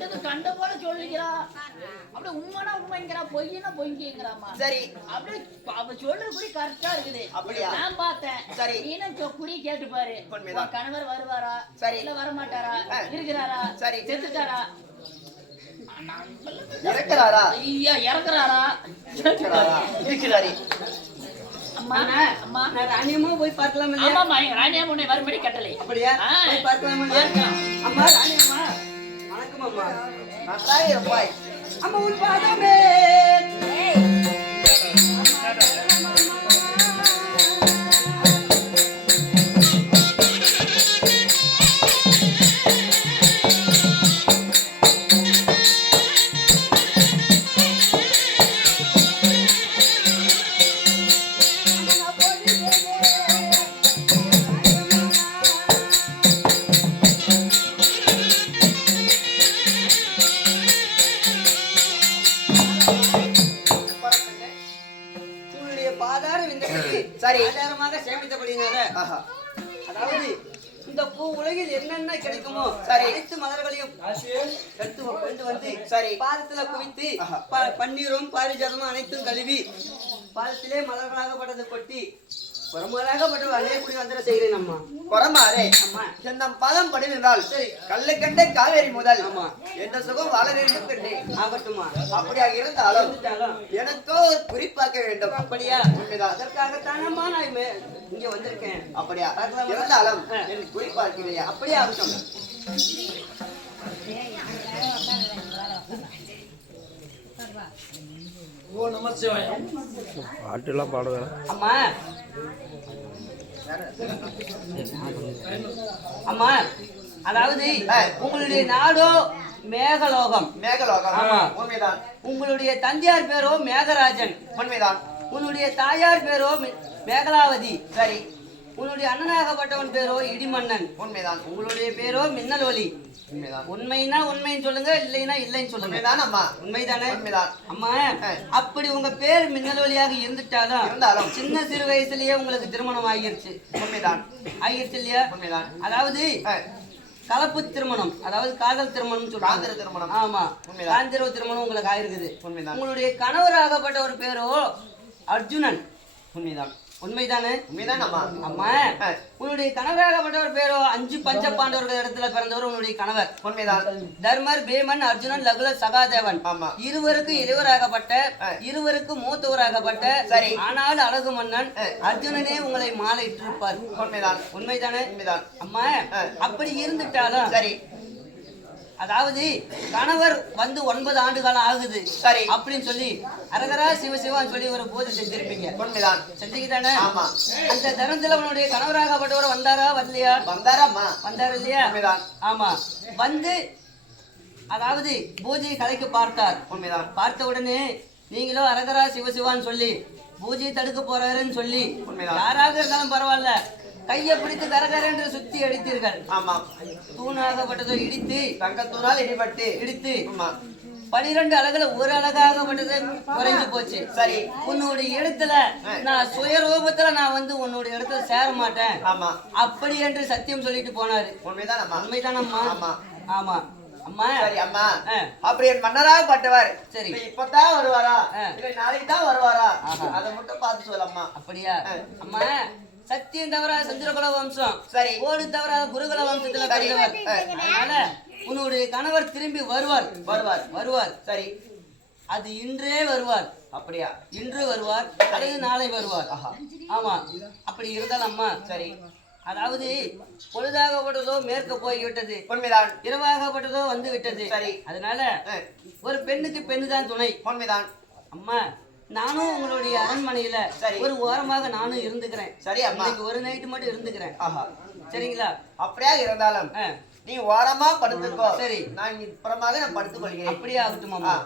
கண்டது கண்ட போல சொல்லிக்கிறா. அப்படியே உண்மைனா உண்மைங்கிறா, பொய்னா பொய்ங்கிறாமா. சரி அப்படியே அவ சொல்றது குறி கரெக்டா இருக்குது. அப்படியா? நான் பார்த்தேன். சரி நீனும் குறி கேட்டு பாரு. உன் கணவர் வருவாரா? சரி இல்ல வர மாட்டாரா? இருக்கிறாரா? சரி செத்துட்டாரா? இறக்குறாரா? ஐயா இறக்குறாரா? இருக்கிறாரு. அம்மா அம்மா நான் ராணியம்மா போய் பார்க்கலாம் இல்லையா? ஆமாம்மா, ராணியம்மா உன்னை வரும்படி கட்டளை. அப்படியா? போய் பார்க்கலாம் இல்லையா? அம்மா ராணியம்மா வணக்கம் அம்மா. நல்லா இருப்பாய். அம்மா உன் பாதமே சரி ஆதாரமாக சேமித்தபடினால அதாவது இந்த பூ உலகில் என்னென்ன கிடைக்குமோ அனைத்து மலர்களையும் எடுத்து கொண்டு வந்து சரி பாதத்துல குவித்து பன்னீரும் பாரிஜாதமும் அனைத்தும் கழுவி பாதத்திலே மலர்களாகப்பட்டது கொட்டி குரமாராகப்பட்ட அணையக்குடி வந்துட செய்கிறேன் அம்மா. குரமாரே அம்மா இந்த பதம் படிந்தால் சரி கல்லை கண்டே காவேரி முதல் அம்மா எந்த சுகம் வாழ வேண்டும் பெண்ணே ஆகட்டுமா. அப்படியாக இருந்தாலும் எனக்கோ ஒரு குறிப்பாக்க வேண்டும். அப்படியா? அதற்காகத்தானம்மா நான் இங்க வந்திருக்கேன். அப்படியா? இருந்தாலும் எனக்கு குறிப்பாக்கிறீயா? அப்படியே ஆகட்டும். ஓ நமஸ்காரம். பாட்டுலாம் பாடுவேன் அம்மா. அம்மா அதாவது உங்களுடைய நாடோ மேகலோகம். மேகலோகம் உண்மைதான். உங்களுடைய தந்தையார் பேரோ மேகராஜன். உண்மைதான். உன்னுடைய தாயார் பேரோ மேகலாவதி. சரி. உன்னுடைய அண்ணனாகப்பட்டவன் பேரோ இடிமன்னன். உண்மைதான். உங்களுடைய பேரோ மின்னலொலி. உண்மைதான். உண்மைனா உண்மைன்னு சொல்லுங்க, இல்லைன்னா இல்லைன்னு சொல்லுங்க. உண்மைதான் அம்மா. உண்மைதானே? உண்மைதான். அம்மா அப்படி உங்க பேர் மின்னலொலியாக இருந்தாலும் சின்ன சிறு வயசுலயே உங்களுக்கு திருமணம் ஆகிருச்சு. உண்மைதான். ஆகிருச்சு இல்லையா? உண்மைதான். அதாவது கலப்பு திருமணம், அதாவது காதல் திருமணம் சொல்றாங்க. திருமணம். ஆமா காந்திரவ திருமணம் உங்களுக்கு ஆயிருக்குது. உண்மைதான். உங்களுடைய கணவராகப்பட்ட ஒரு பேரோ அர்ஜுனன். உண்மைதான். உண்மைதானே? உண்மைதான் அம்மா. அம்மா உன்னுடைய கணவராகப்பட்டவர் பேரோ 5 பஞ்ச பாண்டவர்கள் இடத்துல பிறந்தவர் உன்னுடைய கணவர். உண்மைதான். தர்மர், பேமன், அர்ஜுனன், லகுல, சகாதேவன். ஆமா. இருவருக்கு இளைவராகப்பட்ட இருவருக்கு மூத்தவராகப்பட்ட சரி ஆனால் அழகு மன்னன் அர்ஜுனனே உங்களை மாலை இட்டிருப்பார். உண்மைதான். உண்மைதானே? உண்மைதான். அம்மா அப்படி இருந்துட்டாலும் சரி அதாவது கணவர் வந்து 9 ஆண்டு காலம் ஆகுது சரி அப்படின்னு சொல்லி அரகரா சிவசிவான்னு சொல்லி ஒரு பூஜை செஞ்சிருப்பீங்க. உண்மைதான். செஞ்சுக்கிட்டானே? ஆமா. அந்த தருணத்துல உன்னுடைய கணவராகப்பட்டவர் வந்தாரா வரலையா? வந்தாரம்மா. வந்தாரு இல்லையா? உண்மைதான். ஆமா வந்து அதாவது பூஜை கலைக்கு பார்த்தார். உண்மைதான். பார்த்த உடனே நீங்களும் அரகரா சிவசிவான்னு சொல்லி பூஜையை தடுக்க போறாருன்னு சொல்லி யாராக இருந்தாலும் பரவாயில்ல கையை பிடித்து கரகர என்று சுத்தி அடித்தீர்கள். ஆமா. தூணாகப்பட்டதை இடித்து தங்கத்தூணால் இடித்து 12 அழகுல ஒரு அழகாகப்பட்டது குறைஞ்சு போச்சு. சரி உன்னுடைய இடத்துல நான் சுயரூபத்துல நான் வந்து உன்னுடைய இடத்துல சேர மாட்டேன். ஆமா. அப்படி என்று சத்தியம் சொல்லிட்டு போனாரு. உண்மைதான் அம்மா. உண்மைதானம்மா? ஆமா. ஆமா அம்மா. சரி அம்மா அப்படி என் மன்னராக பட்டவர் சரி இப்பதான் வருவாரா இல்ல நாளைக்கு தான் வருவாரா அதை மட்டும் பார்த்து சொல்லம்மா. அப்படியா? அம்மா சத்தியம் தவிர சந்திரகுல வம்சம் சரி ஓடு தவிர குருகுல வம்சத்துல பிறந்தவர். அதனால உன்னுடைய கணவர் திரும்பி வருவார். சரி அது இன்றே வருவார். அப்படியா? இன்று வருவார் அல்லது நாளை வருவார். ஆமா அப்படி இருந்தாலும் அம்மா சரி அதாவது பொழுதாகப்பட்டதோ மேற்க போய்விட்டது. உண்மைதான். இரவாகப்பட்டதோ வந்து விட்டது. சரி அதனால ஒரு பெண்ணுக்கு பெண்ணு தான் துணை. உண்மைதான். அம்மா நானும் உங்களுடைய அரண்மனையில ஒரு ஓரமாக நானும் இருந்துக்கிறேன். சரி அம்மா ஒரு நைட்டு மட்டும் இருந்துக்கிறேன். சரிங்களா? அப்படியே இருந்தாலும் நீ ஓரமா படுத்துக்கோ. சரி நான் இப்புறமாக நான் படுத்துக் கொள்கிறேன். அப்படியே ஆகட்டும் அம்மா.